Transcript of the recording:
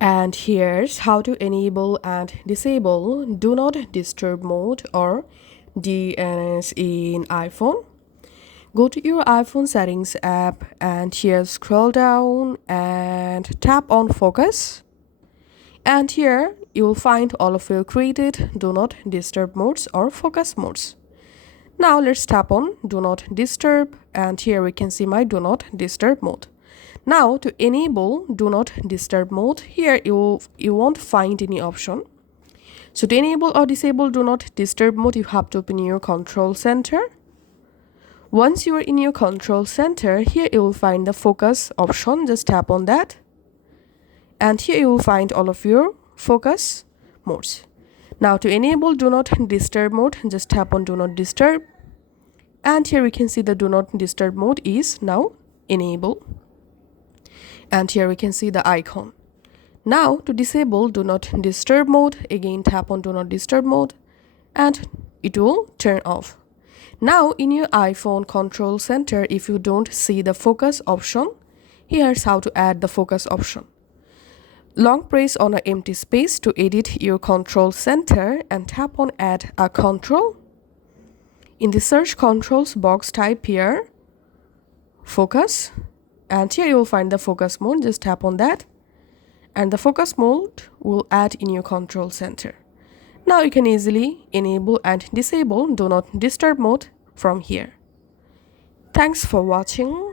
And here's how to enable and disable Do Not Disturb mode or DNS in iPhone. Go to your iPhone settings app and here scroll down and tap on focus. And here you will find all of your created Do Not Disturb modes or focus modes. Now let's tap on Do Not Disturb and here we can see my Do Not Disturb mode. Now to enable Do Not Disturb mode, here you won't find any option. So to enable or disable Do Not Disturb mode, you have to open your control center. Once you are in your control center, here you will find the focus option. Just tap on that. And here you will find all of your focus modes. Now to enable Do Not Disturb mode, just tap on Do Not Disturb. And here we can see the Do Not Disturb mode is now enabled. And here we can see the icon. Now to disable Do Not Disturb mode, again tap on Do Not Disturb mode and it will turn off. Now in your iPhone control center, if you don't see the focus option, here's how to add the focus option. Long press on an empty space to edit your control center and tap on add a control. In the search controls box, type here focus. And here you will find the focus mode. Just tap on that and the focus mode will add in your control center. Now you can easily enable and disable Do Not Disturb mode from here. Thanks for watching.